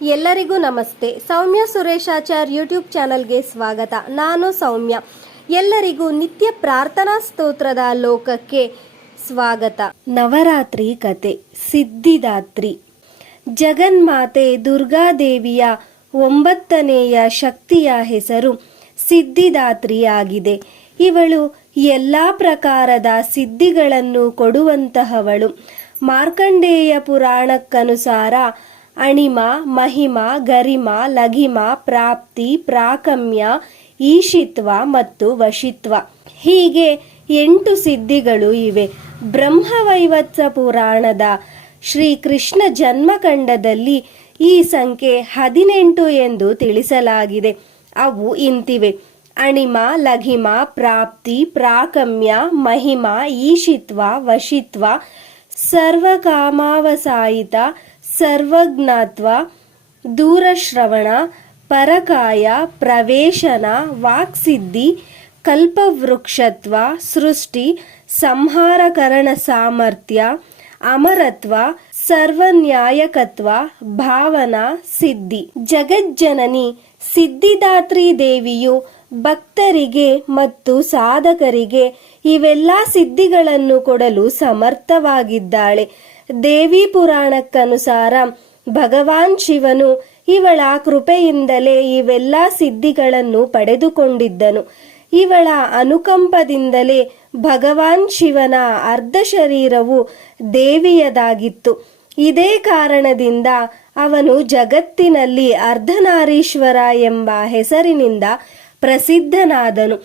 ಎಲ್ಲರಿಗೂ ನಮಸ್ತೆ. ಸೌಮ್ಯ ಸುರೇಶಾಚಾರ್ ಯೂಟ್ಯೂಬ್ ಚಾನಲ್ಗೆ ಸ್ವಾಗತ. ನಾನು ಸೌಮ್ಯ. ಎಲ್ಲರಿಗೂ ನಿತ್ಯ ಪ್ರಾರ್ಥನಾ ಸ್ತೋತ್ರದ ಲೋಕಕ್ಕೆ ಸ್ವಾಗತ. ನವರಾತ್ರಿ ಕತೆ, ಸಿದ್ಧಿದಾತ್ರಿ. ಜಗನ್ಮಾತೆ ದುರ್ಗಾದೇವಿಯ ಒಂಬತ್ತನೆಯ ಶಕ್ತಿಯ ಹೆಸರು ಸಿದ್ಧಿದಾತ್ರಿಯಾಗಿದೆ. ಇವಳು ಎಲ್ಲ ಪ್ರಕಾರದ ಸಿದ್ಧಿಗಳನ್ನು ಕೊಡುವಂತಹವಳು. ಮಾರ್ಕಂಡೇಯ ಪುರಾಣಕ್ಕನುಸಾರ ಅಣಿಮ, ಮಹಿಮ, ಗರಿಮ, ಲಘಿಮ, ಪ್ರಾಪ್ತಿ, ಪ್ರಾಕಮ್ಯ, ಈಶಿತ್ವ ಮತ್ತು ವಶಿತ್ವ. ಹೀಗೆ ಎಂಟು ಸಿದ್ಧಿಗಳು ಇವೆ. ಬ್ರಹ್ಮವೈವತ್ಸ ಪುರಾಣದ ಶ್ರೀ ಕೃಷ್ಣ ಜನ್ಮಖಂಡದಲ್ಲಿ ಈ ಸಂಖ್ಯೆ ಹದಿನೆಂಟು ಎಂದು ತಿಳಿಸಲಾಗಿದೆ. ಅವು ಇಂತಿವೆ. ಅಣಿಮ, ಲಘಿಮ, ಪ್ರಾಪ್ತಿ, ಪ್ರಾಕಮ್ಯ, ಮಹಿಮ, ಈಶಿತ್ವ, ವಶಿತ್ವ ಸರ್ವಕಾಮಾವಸಾಯಿತ ಸರ್ವಜ್ಞಾತ್ವ ದೂರಶ್ರವಣ ಪರಕಾಯ ಪ್ರವೇಶನ ವಾಕ್ಸಿದ್ಧಿ ಕಲ್ಪವೃಕ್ಷತ್ವ ಸೃಷ್ಟಿ ಸಂಹಾರಕರಣ ಸಾಮರ್ಥ್ಯ ಅಮರತ್ವ, ಸರ್ವನ್ಯಾಯಕತ್ವ, ಭಾವನಾ, ಸಿದ್ಧಿ. ಜಗಜ್ಜನನಿ, ಸಿದ್ಧಿದಾತ್ರಿ ದೇವಿಯು ಭಕ್ತರಿಗೆ ಮತ್ತು ಸಾಧಕರಿಗೆ ಇವೆಲ್ಲ ಸಿದ್ಧಿಗಳನ್ನು ಕೊಡಲು ಸಮರ್ಥವಾಗಿದ್ದಾಳೆ. ದೇವಿ ಪುರಾಣಕ್ಕನುಸಾರ ಭಗವಾನ್ ಶಿವನು ಇವಳ ಕೃಪೆಯಿಂದಲೇ ಇವೆಲ್ಲ ಸಿದ್ಧಿಗಳನ್ನು ಪಡೆದುಕೊಂಡಿದ್ದನು. ಇವಳ ಅನುಕಂಪದಿಂದಲೇ ಭಗವಾನ್ ಶಿವನ ಅರ್ಧ ಶರೀರವು ದೇವಿಯದಾಗಿತ್ತು. ಇದೇ ಕಾರಣದಿಂದ ಅವನು ಜಗತ್ತಿನಲ್ಲಿ ಅರ್ಧನಾರೀಶ್ವರ ಎಂಬ ಹೆಸರಿನಿಂದ ಪ್ರಸಿದ್ಧನಾದನು.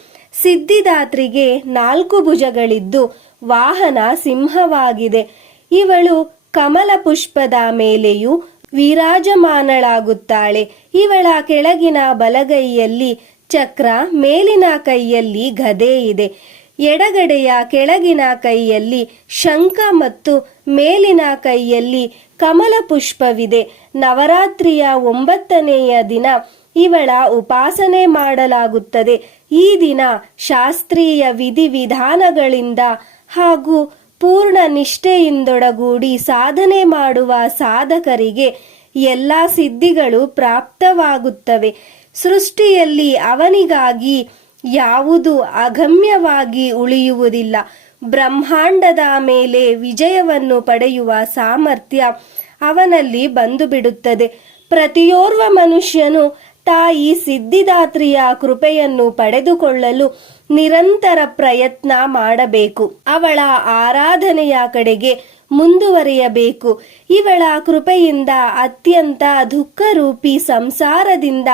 ಸಿದ್ಧಿದಾತ್ರಿಗೆ ನಾಲ್ಕು ಭುಜಗಳಿದ್ದು ವಾಹನ ಸಿಂಹವಾಗಿದೆ. ಇವಳು ಕಮಲ ಪುಷ್ಪದ ಮೇಲೆಯೂ ವಿರಾಜಮಾನಳಾಗುತ್ತಾಳೆ. ಇವಳ ಕೆಳಗಿನ ಬಲಗೈಯಲ್ಲಿ ಚಕ್ರ ಮೇಲಿನ ಕೈಯಲ್ಲಿ ಗದೆ ಇದೆ. ಎಡಗಡೆಯ ಕೆಳಗಿನ ಕೈಯಲ್ಲಿ ಶಂಖ ಮತ್ತು ಮೇಲಿನ ಕೈಯಲ್ಲಿ ಕಮಲ ಪುಷ್ಪವಿದೆ. ನವರಾತ್ರಿಯ ಒಂಬತ್ತನೆಯ ದಿನ ಇವಳ ಉಪಾಸನೆ ಮಾಡಲಾಗುತ್ತದೆ. ಈ ದಿನ ಶಾಸ್ತ್ರೀಯ ವಿಧಿವಿಧಾನಗಳಿಂದ ಹಾಗೂ ಪೂರ್ಣ ನಿಷ್ಠೆಯಿಂದೊಡಗೂಡಿ ಸಾಧನೆ ಮಾಡುವ ಸಾಧಕರಿಗೆ ಎಲ್ಲ ಸಿದ್ಧಿಗಳು ಪ್ರಾಪ್ತವಾಗುತ್ತವೆ. ಸೃಷ್ಟಿಯಲ್ಲಿ ಅವನಿಗಾಗಿ ಯಾವುದು ಅಗಮ್ಯವಾಗಿ ಉಳಿಯುವುದಿಲ್ಲ. ಬ್ರಹ್ಮಾಂಡದ ಮೇಲೆ ವಿಜಯವನ್ನು ಪಡೆಯುವ ಸಾಮರ್ಥ್ಯ ಅವನಲ್ಲಿ ಬಂದು ಬಿಡುತ್ತದೆ ಪ್ರತಿಯೋರ್ವ ಮನುಷ್ಯನು ತಾಯಿ ಸಿದ್ಧಿದಾತ್ರಿಯ ಕೃಪೆಯನ್ನು ಪಡೆದುಕೊಳ್ಳಲು ನಿರಂತರ ಪ್ರಯತ್ನ ಮಾಡಬೇಕು. ಅವಳ ಆರಾಧನೆಯ ಕಡೆಗೆ ಮುಂದುವರಿಯಬೇಕು. ಇವಳ ಕೃಪೆಯಿಂದ ಅತ್ಯಂತ ದುಃಖರೂಪಿ ಸಂಸಾರದಿಂದ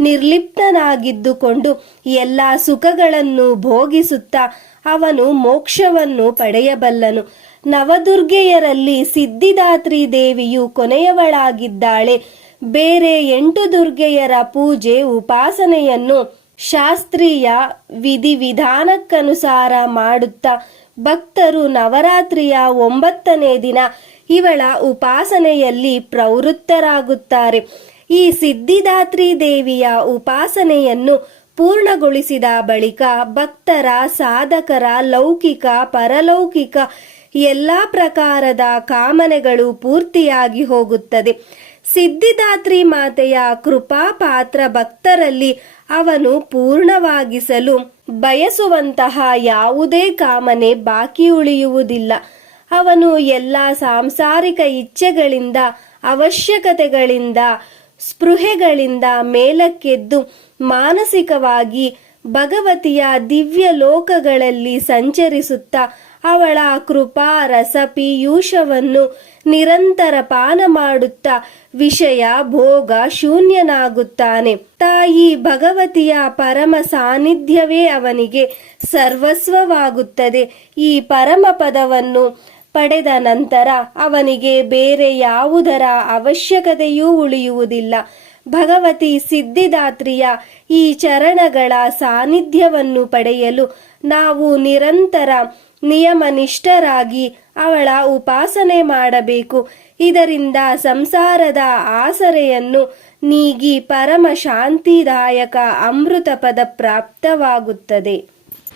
ನಿರ್ಲಿಪ್ತನಾಗಿದ್ದುಕೊಂಡು ಎಲ್ಲ ಸುಖಗಳನ್ನು ಭೋಗಿಸುತ್ತಾ ಅವನು ಮೋಕ್ಷವನ್ನು ಪಡೆಯಬಲ್ಲನು. ನವದುರ್ಗೆಯರಲ್ಲಿ ಸಿದ್ಧಿದಾತ್ರಿ ದೇವಿಯು ಕೊನೆಯವಳಾಗಿದ್ದಾಳೆ. ಬೇರೆ ಎಂಟು ದುರ್ಗೆಯರ ಪೂಜೆ, ಉಪಾಸನೆಯನ್ನು ಶಾಸ್ತ್ರೀಯ ವಿಧಿವಿಧಾನಕ್ಕನುಸಾರ ಮಾಡುತ್ತಾ ಭಕ್ತರು ನವರಾತ್ರಿಯ ಒಂಬತ್ತನೇ ದಿನ ಇವಳ ಉಪಾಸನೆಯಲ್ಲಿ ಪ್ರವೃತ್ತರಾಗುತ್ತಾರೆ. ಈ ಸಿದ್ಧಿದಾತ್ರಿ ದೇವಿಯ ಉಪಾಸನೆಯನ್ನು ಪೂರ್ಣಗೊಳಿಸಿದ ಬಳಿಕ ಭಕ್ತರ, ಸಾಧಕರ, ಲೌಕಿಕ, ಪರಲೌಕಿಕ ಎಲ್ಲ ಪ್ರಕಾರದ ಕಾಮನೆಗಳು ಪೂರ್ತಿಯಾಗಿ ಹೋಗುತ್ತದೆ. ಸಿದ್ಧಿದಾತ್ರಿ ಮಾತೆಯ ಕೃಪಾ ಪಾತ್ರ ಭಕ್ತರಲ್ಲಿ ಅವನು ಪೂರ್ಣವಾಗಿಸಲು ಬಯಸುವಂತಹ ಯಾವುದೇ ಕಾಮನೆ ಬಾಕಿ ಉಳಿಯುವುದಿಲ್ಲ. ಅವನು ಎಲ್ಲ ಸಾಂಸಾರಿಕ ಇಚ್ಛೆಗಳಿಂದ, ಅವಶ್ಯಕತೆಗಳಿಂದ ಸ್ಪೃಹೆಗಳಿಂದ ಮೇಲಕ್ಕೆದ್ದು ಮಾನಸಿಕವಾಗಿ ಭಗವತಿಯ ದಿವ್ಯ ಲೋಕಗಳಲ್ಲಿ ಸಂಚರಿಸುತ್ತಾ ಅವಳ ಕೃಪಾ, ರಸ, ಪೀಯೂಷವನ್ನು ನಿರಂತರ ಪಾನ ಮಾಡುತ್ತಾ ವಿಷಯ, ಭೋಗ ಶೂನ್ಯನಾಗುತ್ತಾನೆ. ತಾಯಿ ಭಗವತಿಯ ಪರಮ ಸಾನ್ನಿಧ್ಯವೇ ಅವನಿಗೆ ಸರ್ವಸ್ವವಾಗುತ್ತದೆ. ಈ ಪರಮ ಪದವನ್ನು ಪಡೆದ ನಂತರ ಅವನಿಗೆ ಬೇರೆ ಯಾವುದರ ಅವಶ್ಯಕತೆಯೂ ಉಳಿಯುವುದಿಲ್ಲ. ಭಗವತಿ ಸಿದ್ಧಿದಾತ್ರಿಯ ಈ ಚರಣಗಳ ಸಾನ್ನಿಧ್ಯವನ್ನು ಪಡೆಯಲು ನಾವು ನಿರಂತರ ನಿಯಮನಿಷ್ಠರಾಗಿ ಅವಳ ಉಪಾಸನೆ ಮಾಡಬೇಕು. ಇದರಿಂದ ಸಂಸಾರದ ಆಸರೆಯನ್ನು ನೀಗಿ ಪರಮ ಶಾಂತಿದಾಯಕ ಅಮೃತ ಪದ ಪ್ರಾಪ್ತವಾಗುತ್ತದೆ.